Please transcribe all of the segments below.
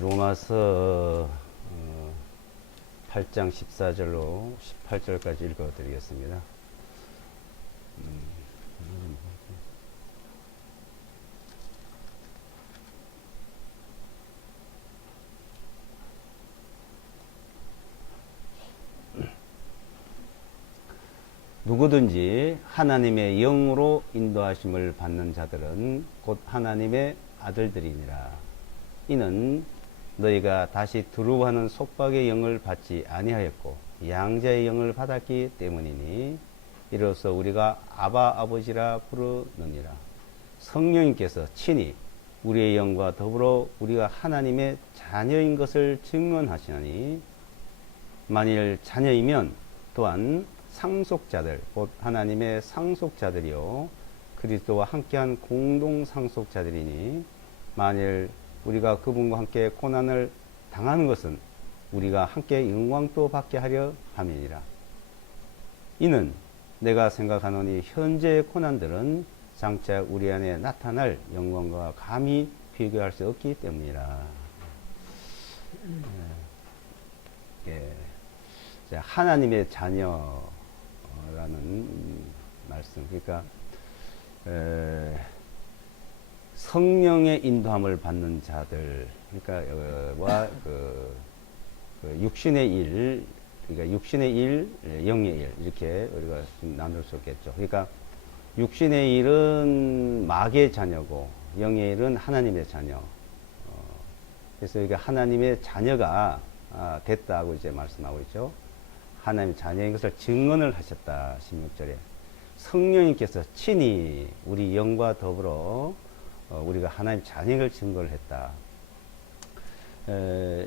로마서 8장 14절로 18절까지 읽어드리겠습니다. 누구든지 하나님의 영으로 인도하심을 받는 자들은 곧 하나님의 아들들이니라. 이는 너희가 다시 두루하는 속박의 영을 받지 아니하였고 양자의 영을 받았기 때문이니 이로써 우리가 아바 아버지라 부르느니라. 성령님께서 친히 우리의 영과 더불어 우리가 하나님의 자녀인 것을 증언하시나니 만일 자녀이면 또한 상속자들 곧 하나님의 상속자들이요 그리스도와 함께한 공동 상속자들이니 만일 우리가 그분과 함께 고난을 당하는 것은 우리가 함께 영광도 받게 하려 함이니라. 이는 내가 생각하노니 현재의 고난들은 장차 우리 안에 나타날 영광과 감히 비교할 수 없기 때문이라. 하나님의 자녀라는 말씀. 그러니까 성령의 인도함을 받는 자들, 그러니까 육신의 일, 그러니까 육신의 일, 영의 일 이렇게 우리가 좀 나눌 수 있겠죠. 그러니까 육신의 일은 마귀의 자녀고 영의 일은 하나님의 자녀. 그래서 이게 하나님의 자녀가 됐다고 이제 말씀하고 있죠. 하나님의 자녀인 것을 증언을 하셨다. 16절에 성령님께서 친히 우리 영과 더불어 우리가 하나님 자녀를 증거를 했다.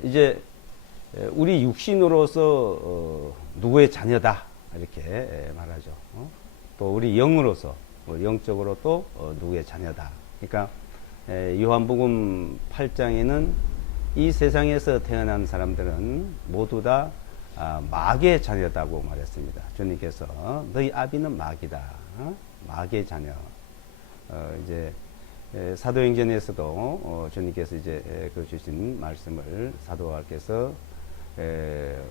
이제 우리 육신으로서 누구의 자녀다 이렇게 말하죠. 또 우리 영으로서 영적으로 또 누구의 자녀다. 그러니까 요한복음 8장에는 이 세상에서 태어난 사람들은 모두 다 마귀의 자녀다고 말했습니다. 주님께서 너희 아비는 마귀다. 마귀의 자녀. 이제 사도행전에서도 주님께서 이제 그 주신 말씀을 사도와께서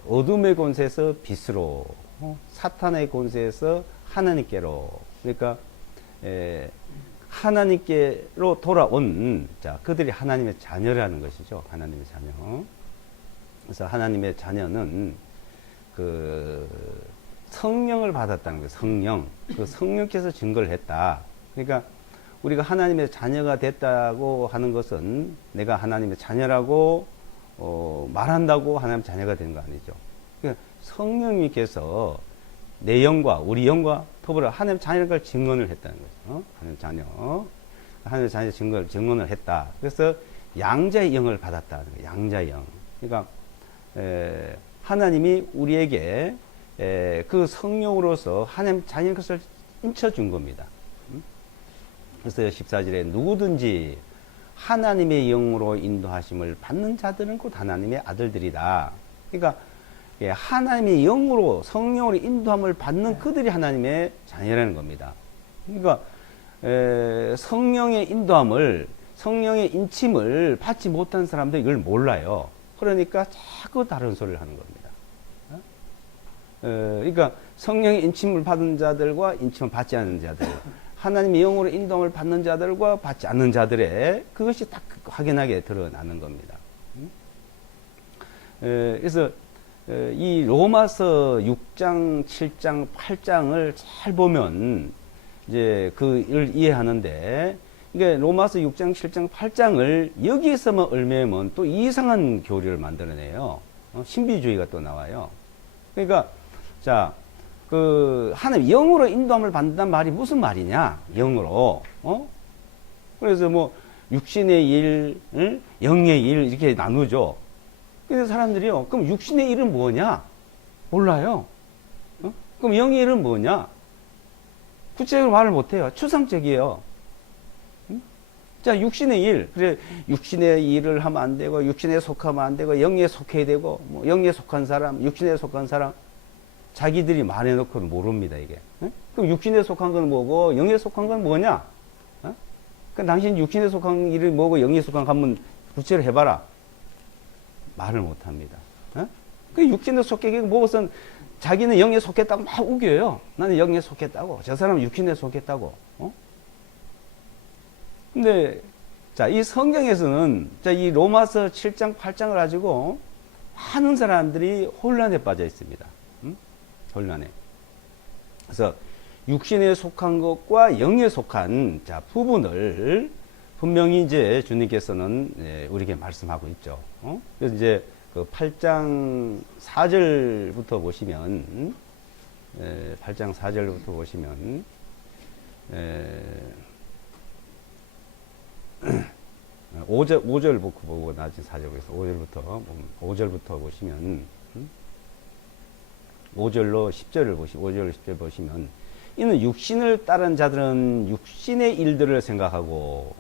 어둠의 권세에서 빛으로 사탄의 권세에서 하나님께로 그러니까 하나님께로 돌아온 자 그들이 하나님의 자녀라는 것이죠. 하나님의 자녀. 그래서 하나님의 자녀는 그 성령을 받았다는 거예요. 성령. 그 성령께서 증거를 했다. 그러니까 우리가 하나님의 자녀가 됐다고 하는 것은 내가 하나님의 자녀라고 말한다고 하나님의 자녀가 되는 거 아니죠. 그러니까 성령님께서 내 영과 우리 영과 더불어 하나님의 자녀라는 걸 증언을 했다는 거죠. 하나님의 자녀. 하나님의 자녀 증언을 했다. 그래서 양자의 영을 받았다는 거예요. 양자의 영. 그러니까 하나님이 우리에게 그 성령으로서 하나님 자녀인 것을 인쳐준 겁니다. 그래서 14절에 누구든지 하나님의 영으로 인도하심을 받는 자들은 곧 하나님의 아들들이다. 그러니까 하나님의 영으로 성령으로 인도함을 받는 그들이 하나님의 자녀라는 겁니다. 그러니까 성령의 인도함을 성령의 인침을 받지 못한 사람들이 이걸 몰라요. 그러니까 자꾸 다른 소리를 하는 겁니다. 그러니까 성령의 인침을 받은 자들과 인침을 받지 않는 자들, 하나님의 영으로 인도함을 받는 자들과 받지 않는 자들의 그것이 딱 확연하게 드러나는 겁니다. 그래서 이 로마서 6장, 7장, 8장을 잘 보면 이제 그걸 이해하는데 이게 로마서 6장, 7장, 8장을 여기에서만 얽매면 또 이상한 교리를 만들어내요. 신비주의가 또 나와요. 그러니까 자, 그 하나님 영으로 인도함을 받는다는 말이 무슨 말이냐? 영으로. 그래서 뭐 육신의 일, 영의 일 이렇게 나누죠. 그래서 사람들이요. 그럼 육신의 일은 뭐냐? 몰라요. 그럼 영의 일은 뭐냐? 구체적으로 말을 못해요. 추상적이에요. 자, 육신의 일. 그래, 육신의 일을 하면 안 되고, 육신에 속하면 안 되고, 영에 속해야 되고, 뭐 영에 속한 사람, 육신에 속한 사람. 자기들이 말해놓고는 모릅니다, 이게. 그럼 육신에 속한 건 뭐고, 영에 속한 건 뭐냐? 그럼 당신 육신에 속한 일이 뭐고, 영에 속한 거 한번 구체로 해봐라. 말을 못 합니다. 어? 그 육신에 속해 무엇은 자기는 영에 속했다고 막 우겨요. 나는 영에 속했다고. 저 사람은 육신에 속했다고. 어? 근데 자, 이 성경에서는 자, 이 로마서 7장, 8장을 가지고 많은 사람들이 혼란에 빠져 있습니다. 혼란에. 그래서 육신에 속한 것과 영에 속한 자, 부분을 분명히 이제 주님께서는 우리에게 말씀하고 있죠. 그래서 이제 그 8장 4절부터 보시면, 8장 4절부터 보시면, 5절 보고 나중에 4절에서 5절부터 보시면, 5절로 10절을 5절 10절 보시면, 이는 육신을 따른 자들은 육신의 일들을 생각하고,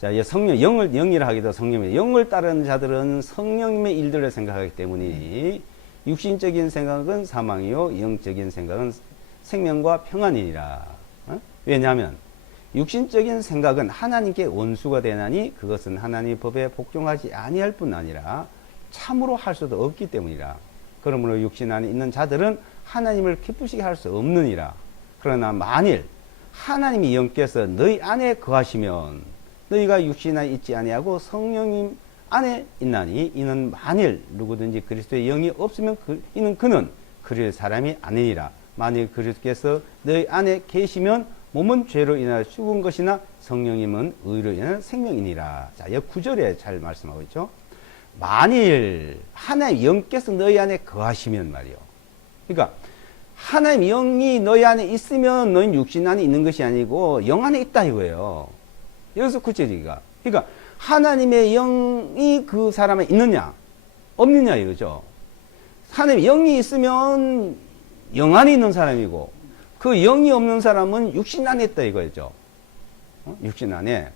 자, 영이라 하기도 성령입니다. 영을 따르는 자들은 성령님의 일들을 생각하기 때문에 육신적인 생각은 사망이요 영적인 생각은 생명과 평안이니라. 왜냐하면 육신적인 생각은 하나님께 원수가 되나니 그것은 하나님의 법에 복종하지 아니할 뿐 아니라 참으로 할 수도 없기 때문이라. 그러므로 육신 안에 있는 자들은 하나님을 기쁘시게 할 수 없느니라. 그러나 만일 하나님이 영께서 너희 안에 거하시면 너희가 육신 안에 있지 아니하고 성령님 안에 있나니 이는 만일 누구든지 그리스도의 영이 없으면 이는 그는 그리스도의 사람이 아니니라. 만일 그리스도께서 너희 안에 계시면 몸은 죄로 인하여 죽은 것이나 성령님은 의로 인하여 생명이니라. 자, 이 9절에 잘 말씀하고 있죠. 만일 하나님 영께서 너희 안에 거하시면 말이요. 그러니까 하나님 영이 너희 안에 있으면 너희 육신 안에 있는 것이 아니고 영 안에 있다 이거예요. 여기서 구체적이가. 그러니까 하나님의 영이 그 사람에 있느냐 없느냐 이거죠. 하나님의 영이 있으면 영 안에 있는 사람이고 그 영이 없는 사람은 육신 안에 있다 이거죠. 육신 안에.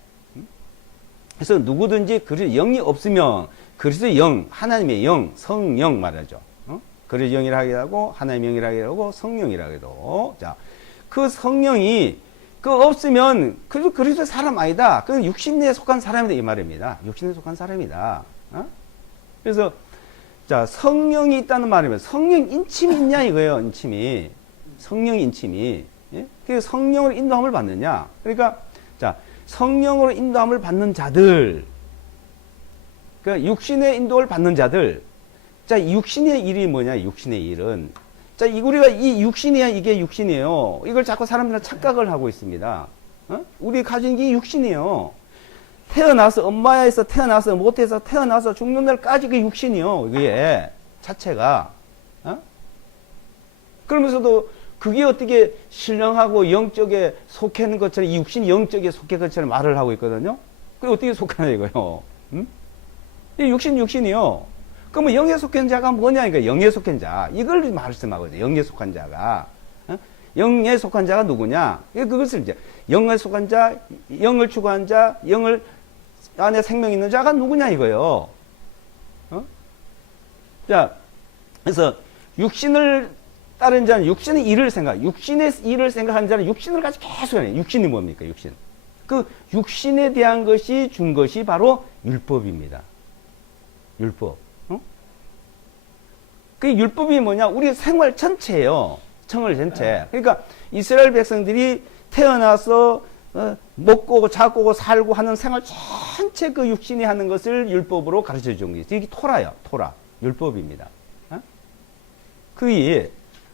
그래서 누구든지 그리스도 영이 없으면 그리스도의 영, 하나님의 영, 성령 말하죠. 그리스도 영이라 하기도 하고 하나님의 영이라 하기도 하고 성령이라 하기도 하고. 자, 그 성령이 그 없으면 그리스도 사람 아니다. 그 육신에 속한 사람이다 이 말입니다. 육신에 속한 사람이다. 그래서 자, 성령이 있다는 말이면 성령 인침이 있냐 이거예요. 인침이. 성령 인침이. 예? 그래서 성령으로 인도함을 받느냐. 그러니까 자, 성령으로 인도함을 받는 자들. 그러니까 육신의 인도를 받는 자들. 자, 육신의 일이 뭐냐? 육신의 일은. 자, 우리가 이 육신이야, 이게 육신이에요. 이걸 자꾸 사람들은 착각을 하고 있습니다. 우리 가진 게 육신이에요. 태어나서, 엄마에서 태어나서, 못해서 태어나서 죽는 날까지 그게 육신이요. 이게 자체가. 그러면서도 그게 어떻게 신령하고 영적에 속해는 것처럼, 이 육신이 영적에 속해 것처럼 말을 하고 있거든요. 그게 어떻게 속하냐 이거요. 이 육신이요. 그러면 영에 속한 자가 뭐냐? 그러니까 영에 속한 자. 이걸 말씀하거든요. 영에 속한 자가. 영에 속한 자가 누구냐? 그것을 이제 영에 속한 자, 영을 추구한 자, 영을 안에 생명 있는 자가 누구냐 이거요. 자, 그래서 육신을 따른 자는 육신의 일을 생각하는 자는 육신을 가지고 계속 해요. 육신이 뭡니까? 육신. 그 육신에 대한 것이 준 것이 바로 율법입니다. 율법. 그 율법이 뭐냐? 우리 생활 전체예요. 생활 전체. 그러니까 이스라엘 백성들이 태어나서 먹고 자고 살고 하는 생활 전체 그 육신이 하는 것을 율법으로 가르쳐 준 게 있어요. 이게 토라요. 토라. 율법입니다.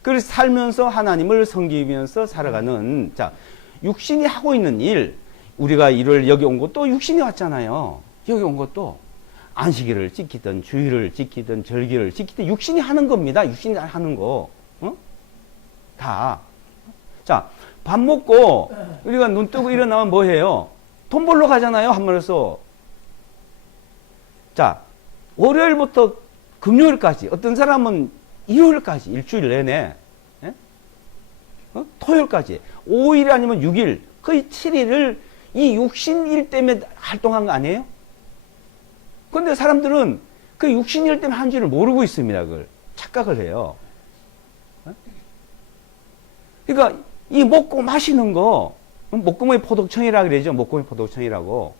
그래서 살면서 하나님을 섬기면서 살아가는, 자, 육신이 하고 있는 일, 우리가 일을 여기 온 것도 육신이 왔잖아요. 여기 온 것도. 안식일을 지키든 주일을 지키든 절기를 지키든 육신이 하는 겁니다. 육신이 하는 거. 다. 자, 밥 먹고 우리가 눈 뜨고 일어나면 뭐 해요? 돈 벌러 가잖아요. 한마디로. 자, 월요일부터 금요일까지, 어떤 사람은 일요일까지, 일주일 내내, 예? 토요일까지, 5일 아니면 6일, 거의 7일을 이 육신일 때문에 활동한 거 아니에요? 근데 사람들은 그 육신일 때문에 한 줄을 모르고 있습니다. 그걸 착각을 해요. 그러니까 이 먹고 마시는 거, 목구멍이 포독청이라고 그러죠. 목구멍이 포독청이라고.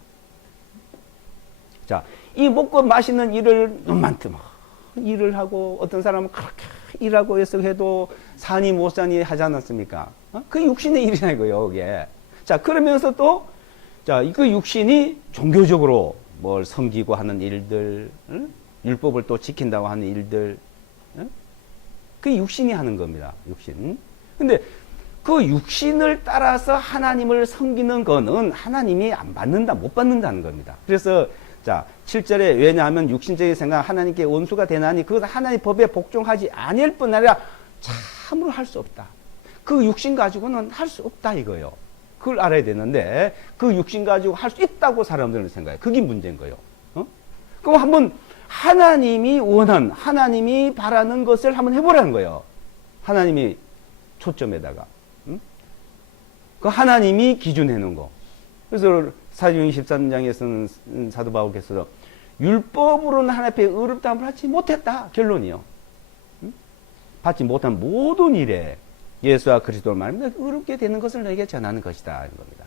자, 이 먹고 마시는 일을 눈만 뜨면 일을 하고 어떤 사람은 그렇게 일하고 해서 해도 사니 못 사니 하지 않았습니까? 그 육신의 일이나 이거요, 이게. 자, 그러면서 또, 자, 그 육신이 종교적으로 뭘 섬기고 하는 일들, 율법을 또 지킨다고 하는 일들, 그 육신이 하는 겁니다, 육신. 근데 그 육신을 따라서 하나님을 섬기는 거는 하나님이 안 받는다, 못 받는다는 겁니다. 그래서 자, 7절에 왜냐하면 육신적인 생각 하나님께 원수가 되나니 그것 하나님의 법에 복종하지 아니할 뿐 아니라 참으로 할 수 없다. 그 육신 가지고는 할 수 없다 이거요. 그걸 알아야 되는데 그 육신 가지고 할 수 있다고 사람들은 생각해요. 그게 문제인 거예요. 그럼 한번 하나님이 원한, 하나님이 바라는 것을 한번 해보라는 거예요. 하나님이 초점에다가. 그 하나님이 기준해 놓은 거. 그래서 사도행 13장에서는 사도 바울께서 율법으로는 하나님 앞에 의롭다함을 받지 못했다. 결론이요. 받지 못한 모든 일에 예수와 그리스도를 말하면 의롭게 되는 것을 너에게 전하는 것이다. 이런 겁니다.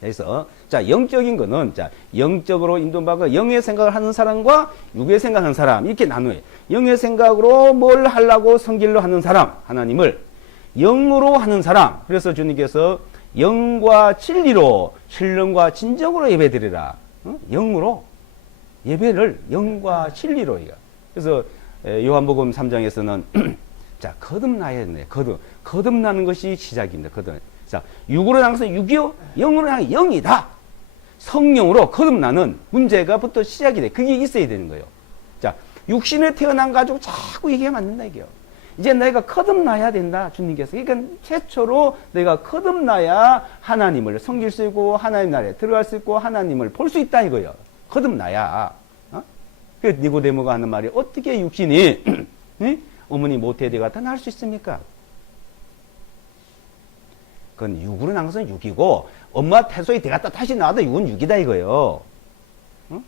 그래서 자, 영적인 거는 자, 영적으로 인도받고 영의 생각을 하는 사람과 육의 생각하는 사람 이렇게 나누어요. 영의 생각으로 뭘 하려고 성길로 하는 사람, 하나님을 영으로 하는 사람. 그래서 주님께서 영과 진리로 신령과 진정으로 예배드리라. 영으로 예배를 영과 진리로. 그래서 요한복음 3장에서는 자, 거듭나야 되네. 거듭나는 것이 시작입니다. 자, 육으로 향해서 육이요, 영으로 향해 영이다. 성령으로 거듭나는 문제가부터 시작이 돼. 그게 있어야 되는 거예요. 자, 육신에 태어난 가지고 자꾸 얘기하면 안 된다 이게요. 이제 내가 거듭나야 된다, 주님께서. 그러니까 최초로 내가 거듭나야 하나님을 섬길 수 있고 하나님 나라에 들어갈 수 있고 하나님을 볼 수 있다 이거예요. 거듭나야. 그 니고데모가 하는 말이 어떻게 육신이 어머니 모태에 같아 날 수 있습니까? 그건 육으로 난 것은 육이고 엄마 태소에 들어갔다 다시 나와도 육은 육이다 이거예요.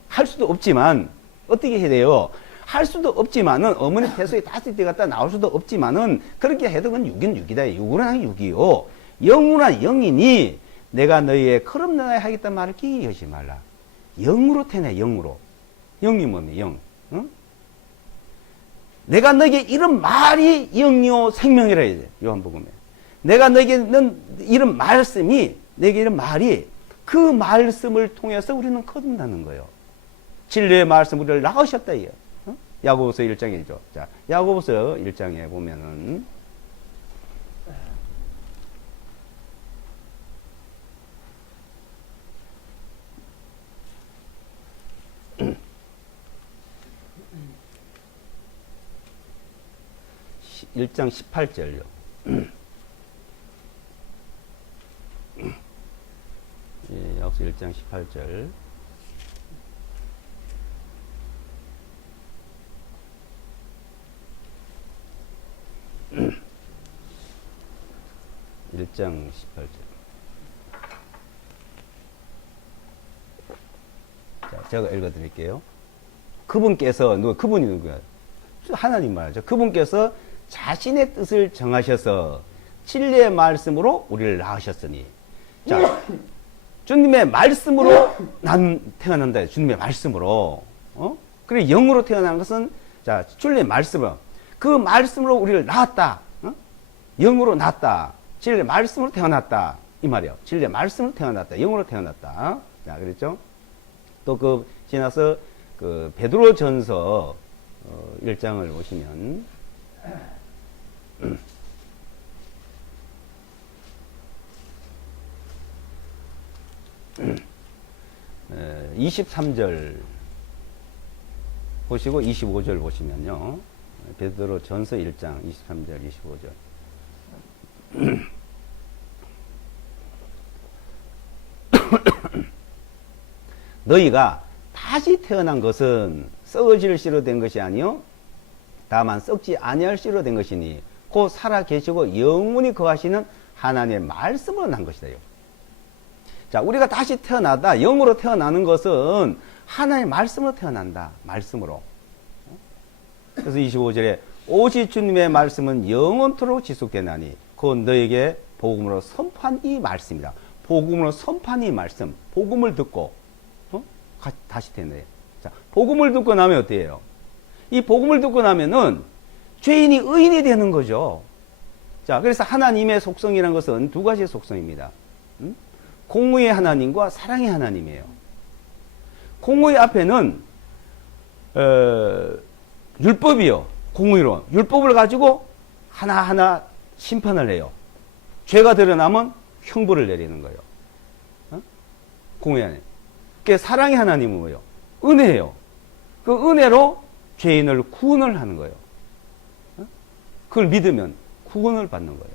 할 수도 없지만 어떻게 해야 돼요? 할 수도 없지만은 어머니 태소에 다시 들어갔다 나올 수도 없지만은 그렇게 해도 그건 육은 육이다. 육으로 난 육이요. 영으로 영이니 내가 너희의 거듭나야 하겠다는 말을 기억하지 말라. 영으로 태어나 영으로. 영이 뭡니까? 영. 응? 내가 너에게 이런 말이 영이요 생명이라 해야 돼. 요한복음에. 내가 너에게는 이런 말씀이, 내게 이런 말이 그 말씀을 통해서 우리는 거듭나는 거예요. 진리의 말씀 우리를 낳으셨다. 야고보서 1장이죠. 자, 야고보서 1장에 보면은, (1장 18절요) 예, 야고보서 1장 18절. (1장 18절) 자, 제가 읽어드릴게요. 그분께서, 그분이 누구야? 하나님 말이죠. 그분께서 자신의 뜻을 정하셔서 진리의 말씀으로 우리를 낳으셨으니. 자, 주님의 말씀으로 난 태어난다. 주님의 말씀으로. 그래, 영으로 태어난 것은, 자, 주님의 말씀으로. 그 말씀으로 우리를 낳았다. 영으로 낳았다. 진리의 말씀으로 태어났다. 이 말이에요. 진리의 말씀으로 태어났다. 영으로 태어났다. 자, 그랬죠? 또 그, 지나서 그, 베드로 전서 1장을 보시면, 23절 보시고 25절 보시면요. 베드로 전서 1장 23절 25절. 너희가 다시 태어난 것은 썩어질 씨로 된 것이 아니요 다만 썩지 아니할 씨로 된 것이니 곧 살아 계시고 영원히 거하시는 하나님의 말씀으로 난 것이다. 자, 우리가 다시 태어나다 영으로 태어나는 것은 하나님의 말씀으로 태어난다. 말씀으로. 그래서 25절에 오직 주님의 말씀은 영원토록 지속되나니 곧 너에게 복음으로 선포한 이 말씀이다. 복음으로 선포한 이 말씀. 복음을 듣고 다시 태어나요. 자, 복음을 듣고 나면 어때요? 이 복음을 듣고 나면은 죄인이 의인이 되는 거죠. 자, 그래서 하나님의 속성이라는 것은 두 가지의 속성입니다. 공의의 하나님과 사랑의 하나님이에요. 공의 앞에는 율법이요. 공의로 율법을 가지고 하나하나 심판을 해요. 죄가 드러나면 형벌을 내리는 거예요. 공의 하나님. 그게 사랑의 하나님은 뭐예요? 은혜예요. 그 은혜로 죄인을 구원을 하는 거예요. 그걸 믿으면 구원을 받는 거예요.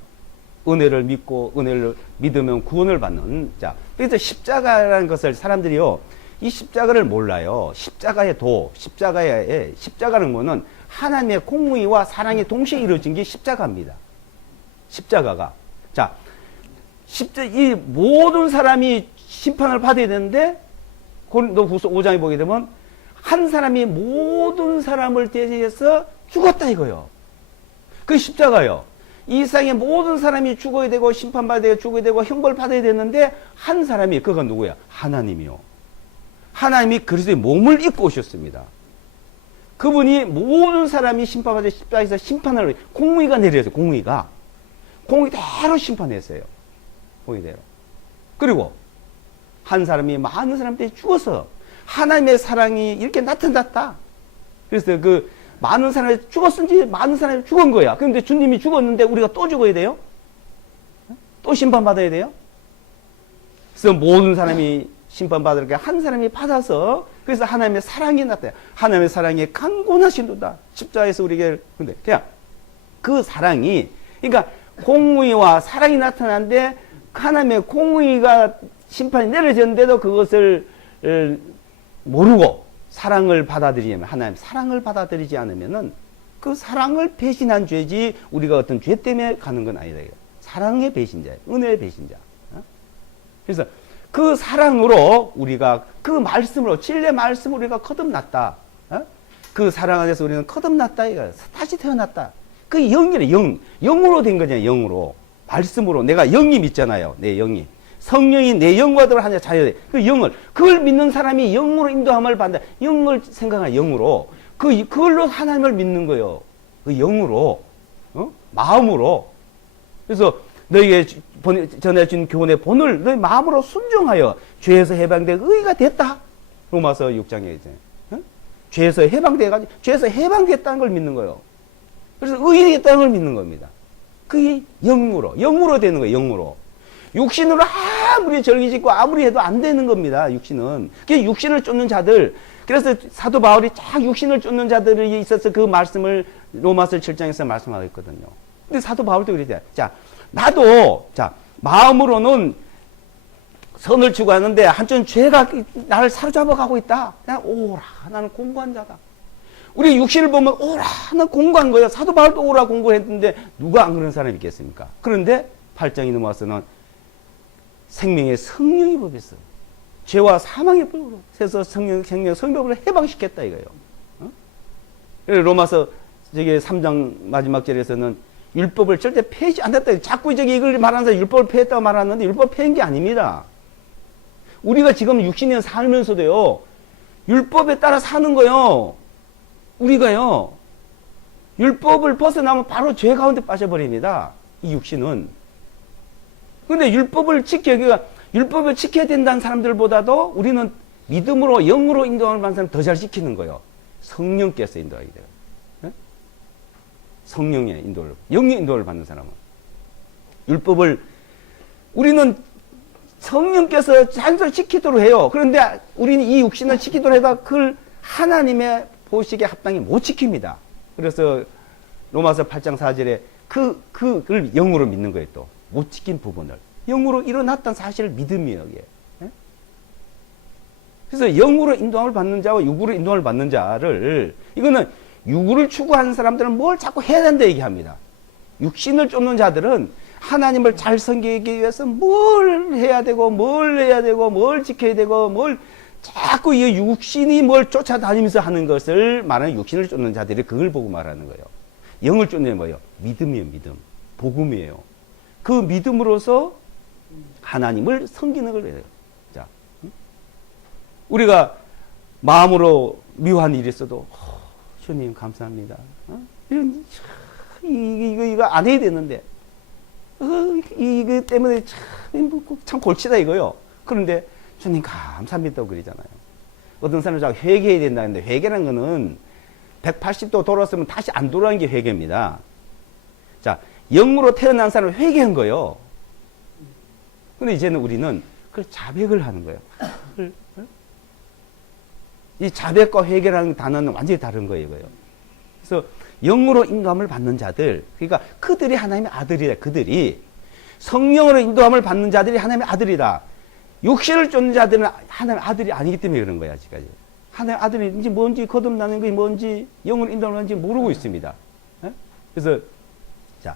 은혜를 믿고 은혜를 믿으면 구원을 받는 자. 그래서 십자가라는 것을 사람들이요, 이 십자가를 몰라요. 십자가의 십자가는 뭐는 하나님의 공의와 사랑이 동시에 이루어진 게 십자가입니다. 십자가가. 자, 이 모든 사람이 심판을 받아야 되는데, 고린도후서 5장에 보게 되면 한 사람이 모든 사람을 대신해서 죽었다 이거요. 그 십자가요. 이 세상의 모든 사람이 죽어야 되고 심판받아야 되고 죽어야 되고 형벌 받아야 되는데 한 사람이, 그건 누구야? 하나님이요. 하나님이 그리스도의 몸을 입고 오셨습니다. 그분이 모든 사람이 심판받아 십자가에서 심판을, 공의가 내려졌어요. 공의대로 심판했어요. 공의대로. 그리고 한 사람이 많은 사람들이 죽어서 하나님의 사랑이 이렇게 나타났다. 그래서 그 많은 사람이 죽었은지 많은 사람이 죽은 거야. 그런데 주님이 죽었는데 우리가 또 죽어야 돼요? 또 심판받아야 돼요? 그래서 모든 사람이 심판받을 게 한 사람이 받아서, 그래서 하나님의 사랑이 나타나요. 하나님의 사랑이 강권하신도다. 십자가에서 우리에게. 근데 그냥 그 사랑이, 그러니까 공의와 사랑이 나타나는데 하나님의 공의가 심판이 내려졌는데도 그것을 모르고 사랑을 받아들이면, 하나님 사랑을 받아들이지 않으면은 그 사랑을 배신한 죄지 우리가 어떤 죄 때문에 가는 건 아니다. 사랑의 배신자예요. 은혜의 배신자. 그래서 그 사랑으로 우리가 그 말씀으로, 진리의 말씀으로 우리가 거듭났다. 그 사랑 안에서 우리는 거듭났다. 다시 태어났다. 그 영이래. 영으로 된 거잖아요. 영으로. 말씀으로. 내가 영이 믿잖아요. 내 영이. 성령이 내 영과 더불어 하나 자녀. 그 영을, 그걸 믿는 사람이 영으로 인도함을 받는다. 영을 생각하는 영으로. 그걸로 하나님을 믿는 거예요. 그 영으로. 마음으로. 그래서 너에게 전해준 교훈의 본을 너희 마음으로 순종하여 죄에서 해방되어 의가 됐다. 로마서 6장에 이제. 죄에서 해방돼가지고, 죄에서 해방됐다는 걸 믿는 거예요. 그래서 의인이 됐다는 걸 믿는 겁니다. 그게 영으로 되는 거예요. 영으로. 육신으로 아무리 절기짓고 아무리 해도 안 되는 겁니다. 육신은. 그 육신을 쫓는 자들. 그래서 사도 바울이 쫙 육신을 쫓는 자들이 있어서 그 말씀을 로마서 7장에서 말씀하고 있거든요. 근데 사도 바울도 그랬어요. 자, 나도, 자, 마음으로는 선을 추구하는데 한쪽 죄가 나를 사로잡아 가고 있다. 그냥 오라. 나는 공고한 자다. 우리 육신을 보면 오라. 나는 공고한 거예요. 사도 바울도 오라 공고했는데 누가 안 그런 사람이 있겠습니까? 그런데 8장이 넘어와서는 생명의 성령이 법에서 죄와 사망의 법으로 세서 생명 성벽으로 해방시켰다 이거예요. 로마서 저기 3장 마지막 절에서는 율법을 절대 폐지 안 했다. 자꾸 저기 이걸 말하는 사람 율법을 폐했다고 말하는데 율법 폐한 게 아닙니다. 우리가 지금 60년 살면서도요, 율법에 따라 사는 거요. 우리가요, 율법을 벗어나면 바로 죄 가운데 빠져버립니다. 이 육신은. 근데 율법을 지켜야 된다는 사람들보다도 우리는 믿음으로, 영으로 인도함을 받는 사람 더 잘 지키는 거예요. 성령께서 인도하게 돼요. 네? 성령의 인도를, 영의 인도를 받는 사람은. 율법을, 우리는 성령께서 자연스럽게 지키도록 해요. 그런데 우리는 이 육신을 지키도록 해도 그걸 하나님의 보시기에 합당히 못 지킵니다. 그래서 로마서 8장 4절에 그걸 영으로 믿는 거예요, 또. 못 지킨 부분을. 영으로 일어났다는 사실을 믿음이에요, 이게. 그래서 영으로 인도함을 받는 자와 육으로 인도함을 받는 자를, 이거는 육으를 추구하는 사람들은 뭘 자꾸 해야 된다 얘기합니다. 육신을 쫓는 자들은 하나님을 잘 섬기기 위해서 뭘 해야 되고, 뭘 지켜야 되고, 자꾸 이 육신이 뭘 쫓아다니면서 하는 것을 말하는 육신을 쫓는 자들이 그걸 보고 말하는 거예요. 영을 쫓는 게 뭐예요? 믿음이에요, 믿음. 복음이에요. 그 믿음으로서 하나님을 섬기는 걸 해요. 자, 우리가 마음으로 미워한 일이 있어도 주님 감사합니다. 이런 이거 안 해야 되는데 이거 때문에 참 골치다 이거요. 그런데 주님 감사합니다 그러잖아요. 어떤 사람은 자꾸 회개해야 된다는데 회개라는 거는 180도 돌았으면 다시 안 돌아가는 게 회개입니다. 자, 영으로 태어난 사람은 회개한 거예요. 근데 이제는 우리는 그걸 자백을 하는 거예요. 이 자백과 회개라는 단어는 완전히 다른 거예요. 그래서 영으로 인도함을 받는 자들, 그러니까 그들이 하나님의 아들이다. 그들이 성령으로 인도함을 받는 자들이 하나님의 아들이다. 육신을 쫓는 자들은 하나님의 아들이 아니기 때문에 그런 거야, 아직까지. 하나님의 아들이 뭔지, 거듭나는 것이 뭔지, 영으로 인도하는 건지 모르고 있습니다. 그래서, 자,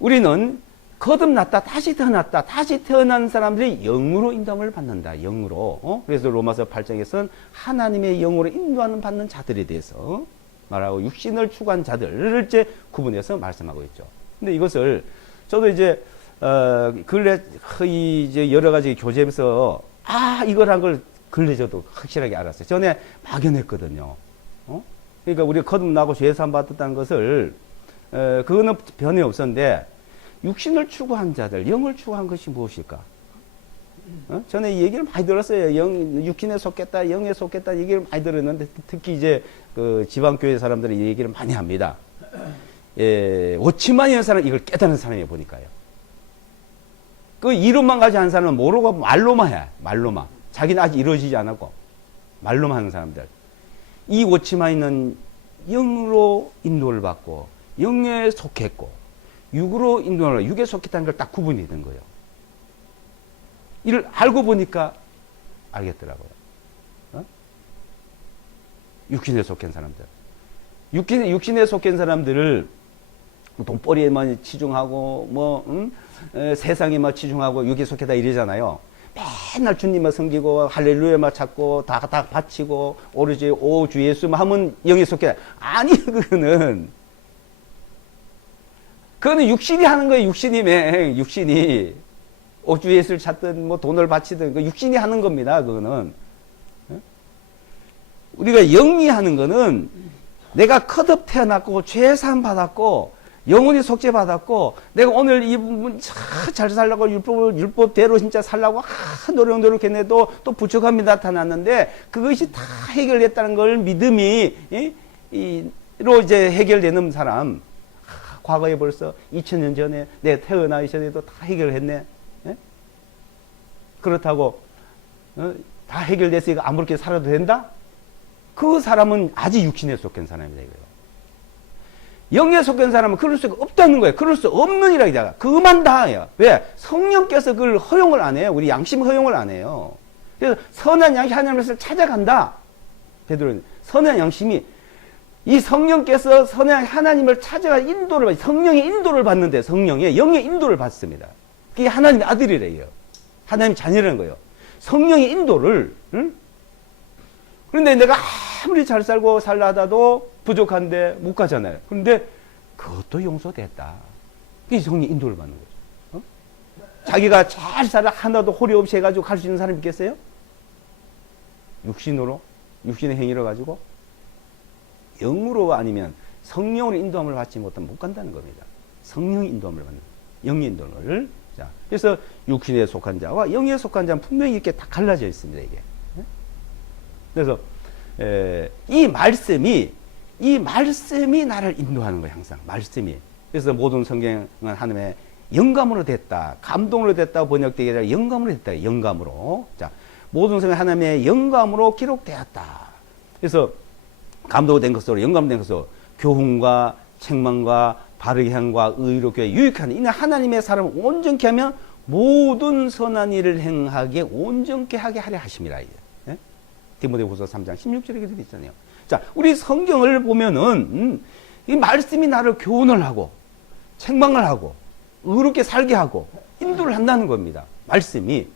우리는 거듭났다, 다시 태어났다, 다시 태어난 사람들이 영으로 인도함을 받는다, 영으로. 그래서 로마서 8장에서는 하나님의 영으로 인도하는 받는 자들에 대해서 말하고 육신을 추구한 자들을 이제 구분해서 말씀하고 있죠. 근데 이것을 저도 이제 근래 이제 여러 가지 교재에서 이거란 걸 근래 저도 확실하게 알았어요. 전에 막연했거든요. 그러니까 우리가 거듭나고 죄사함 받았다는 것을 그거는 변이 없었는데 육신을 추구한 자들, 영을 추구한 것이 무엇일까? 전에 이 얘기를 많이 들었어요. 육신에 속겠다, 영에 속겠다 얘기를 많이 들었는데 특히 이제 그 지방교회 사람들이 이 얘기를 많이 합니다. 워치만이라는 사람은 이걸 깨닫는 사람이 보니까요. 그 이론만 가지고 하는 사람은 모르고 말로만 해. 말로만. 자기는 아직 이루어지지 않았고 말로만 하는 사람들. 이 워치만이는 영으로 인도를 받고 영에 속했고 육으로 인도를 받고 육에 속했다는 걸 딱 구분이 된 거예요. 이를 알고 보니까 알겠더라고요. 육신에 속한 사람들. 육신에 속한 사람들을 돈벌이에만 치중하고, 세상에만 치중하고, 육에 속했다 이러잖아요. 맨날 주님만 섬기고, 할렐루야만 찾고, 다 바치고, 오로지 오 주 예수만 하면 영에 속해. 아니, 그거는 육신이 하는 거예요, 육신이. 오주 예수를 찾든, 돈을 바치든, 육신이 하는 겁니다, 그거는. 우리가 영이 하는 거는 내가 거듭 태어났고 죄사함 받았고 영혼이 속죄 받았고 내가 오늘 이 부분 잘 살려고 율법대로 진짜 살려고 노력했는데도 또 부족함이 나타났는데 그것이 다 해결됐다는 걸 믿음이 로 이제 해결되는 사람. 과거에 벌써 2000년 전에 내가 태어나기 전에도 다 해결했네. 그렇다고 다 해결됐으니까 아무렇게 살아도 된다? 그 사람은 아직 육신에 속한 사람이다 이거예요. 영에 속한 사람은 그럴 수가 없다는 거예요. 그럴 수 없는 이라기다가 그만 다 해요. 왜? 성령께서 그걸 허용을 안 해요. 우리 양심 허용을 안 해요. 그래서 선한 양심 하나님을 찾아간다. 베드로는 선한 양심이 이 성령께서 선한 하나님을 찾아가 인도를 받 성령의 인도를 받는데 성령의 영의 인도를 받습니다. 그게 하나님의 아들이래요. 하나님의 자녀라는 거예요. 성령의 인도를 그런데 내가 아무리 잘 살고 살라 하다도 부족한데 못 가잖아요. 그런데 그것도 용서됐다. 그게 성령 인도를 받는 거죠. 자기가 잘 살아 하나도 호리 없이 해가지고 갈 수 있는 사람이 있겠어요? 육신으로? 육신의 행위를 가지고? 영으로 아니면 성령으로 인도함을 받지 못하면 못 간다는 겁니다. 성령의 인도함을 받는 영의 인도를. 자, 그래서 육신에 속한 자와 영에 속한 자는 분명히 이렇게 다 갈라져 있습니다. 이게. 그래서 이 말씀이 나를 인도하는 거예요. 항상 말씀이. 그래서 모든 성경은 하나님의 영감으로 됐다, 감동으로 됐다 번역되게 아니라 영감으로 됐다. 영감으로. 자, 모든 성경 하나님의 영감으로 기록되었다. 그래서 감동된 것으로 영감된 것으로 교훈과 책망과 바르게 함과 의롭게 유익한 이는 하나님의 사람을 온전케 하면 모든 선한 일을 행하게 온전케 하게 하려 하심이라. 디모데후서 3장 16절에 그렇게 되어 있잖아요. 자, 우리 성경을 보면은 이 말씀이 나를 교훈을 하고 책망을 하고 의롭게 살게 하고 인도를 한다는 겁니다. 말씀이.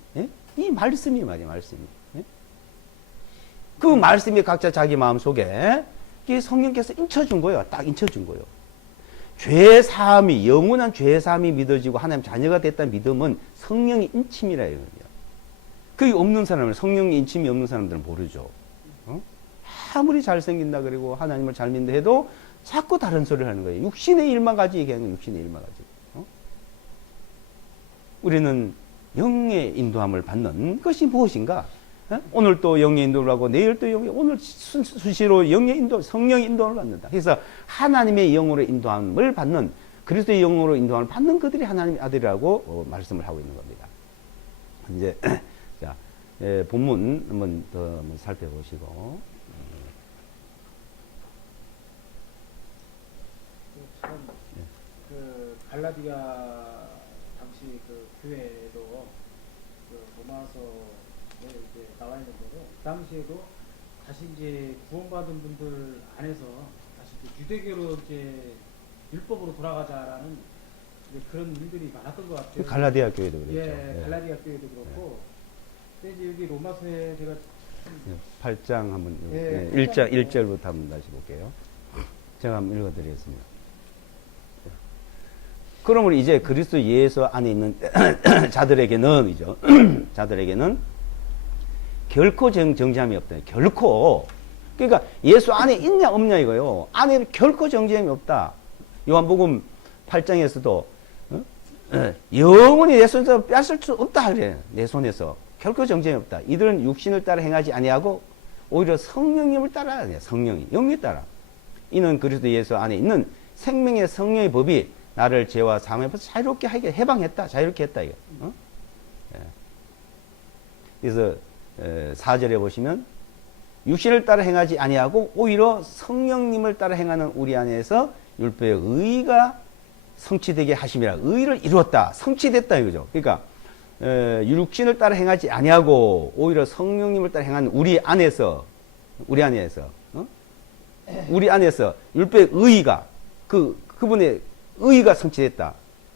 이 말씀이 말이에요. 말씀이. 그 말씀이 각자 자기 마음속에 이 성령께서 인쳐준 거예요. 딱 인쳐준 거예요. 죄사함이 영원한 죄사함이 믿어지고 하나님 자녀가 됐다는 믿음은 성령의 인침이라 이거예요. 그게 없는 사람은 성령의 인침이 없는 사람들은 모르죠. 아무리 잘생긴다 그리고 하나님을 잘 믿는다 해도 자꾸 다른 소리를 하는 거예요. 육신의 일만 가지고 얘기하는 거예요. 육신의 일만 가지고. 우리는 영의 인도함을 받는 것이 무엇인가? 오늘 또 영의 인도를 하고 내일 또 오늘 수시로 영의 인도, 성령의 인도를 받는다. 그래서 하나님의 영으로 인도함을 받는, 그리스도의 영으로 인도함을 받는 그들이 하나님의 아들이라고 말씀을 하고 있는 겁니다. 이제 자, 본문 한번 더 살펴보시고. 참, 그 갈라디아 당시 그 교회도 그 로마서에 이제 나와 있는 대로 그 당시에도 다시 이제 구원받은 분들 안에서 다시 이제 유대교로 이제 율법으로 돌아가자라는 이제 그런 일들이 많았던 것 같아요. 갈라디아 교회도 그랬죠. 예, 갈라디아 교회도 그렇고. 근데 이제 여기 로마서에 제가 8장 한번, 예, 1절부터 한번 다시 볼게요. 제가 한번 읽어드리겠습니다. 그러므로 이제 그리스도 예수 안에 있는 자들에게는, 자들에게는 결코 정죄함이 없다. 결코. 그러니까 예수 안에 있냐 없냐 이거요. 안에 결코 정죄함이 없다. 요한복음 8장에서도 영원히 내 손에서 뺏을 수 없다 그래. 내 손에서 결코 정죄함이 없다. 이들은 육신을 따라 행하지 아니하고 오히려 성령님을 따라야 돼. 성령이 영에 따라. 이는 그리스도 예수 안에 있는 생명의 성령의 법이 나를 죄와 사함에서 자유롭게 하게 해방했다. 자유롭게 했다 이거. 예. 그래서 4절에 보시면 육신을 따라 행하지 아니하고 오히려 성령님을 따라 행하는 우리 안에서 율법의 의가 성취되게 하심이라. 의를 이루었다. 성취됐다 이거죠. 그러니까 육신을 따라 행하지 아니하고 오히려 성령님을 따라 행하는 우리 안에서 우리 안에서 율법의 의가 그분의 의가 성취됐다.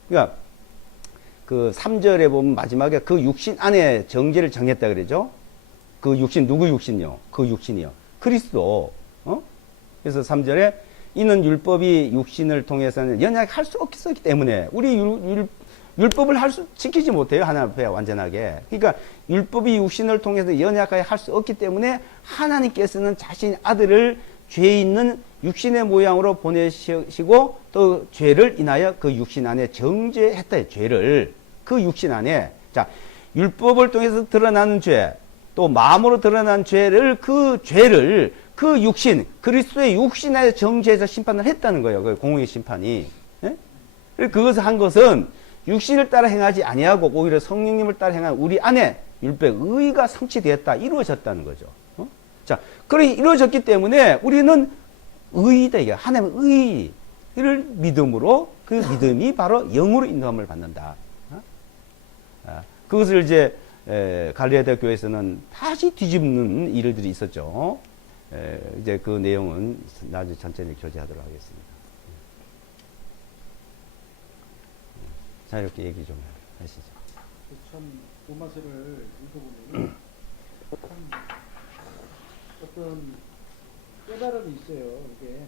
그러니까 그 3절에 보면 마지막에 그 육신 안에 정죄를 정했다 그러죠. 그 육신 누구 육신이요? 그 육신이요. 그리스도. 그래서 3절에 이는 율법이 육신을 통해서는 연약할 수 없기 때문에 우리 율법을 지키지 못해요. 하나님 앞에 완전하게. 그러니까 율법이 육신을 통해서 연약하게 할 수 없기 때문에 하나님께서는 자신의 아들을 죄 있는 육신의 모양으로 보내시고 또 죄를 인하여 그 육신 안에 정죄했다. 죄를 그 육신 안에. 자, 율법을 통해서 드러나는 죄, 또 마음으로 드러난 죄를 그 육신, 그리스도의 육신 안에 정죄해서 심판을 했다는 거예요. 그 공의의 심판이. 예? 그것을 한 것은 육신을 따라 행하지 아니하고 오히려 성령님을 따라 행한 우리 안에 율법의 의가 성취되었다. 이루어졌다는 거죠. 자, 그러니 이루어졌기 때문에 우리는 의이다. 이게 하나님의 의를 믿음으로 그 믿음이 바로 영으로 인도함을 받는다. 그것을 이제 갈라디아 교회에서는 다시 뒤집는 일들이 있었죠. 이제 그 내용은 나중에 천천히 교제하도록 하겠습니다. 자, 이렇게 얘기 좀 하시죠. 참 로마서를 읽어보면 참 어떤 깨달음이 있어요. 이게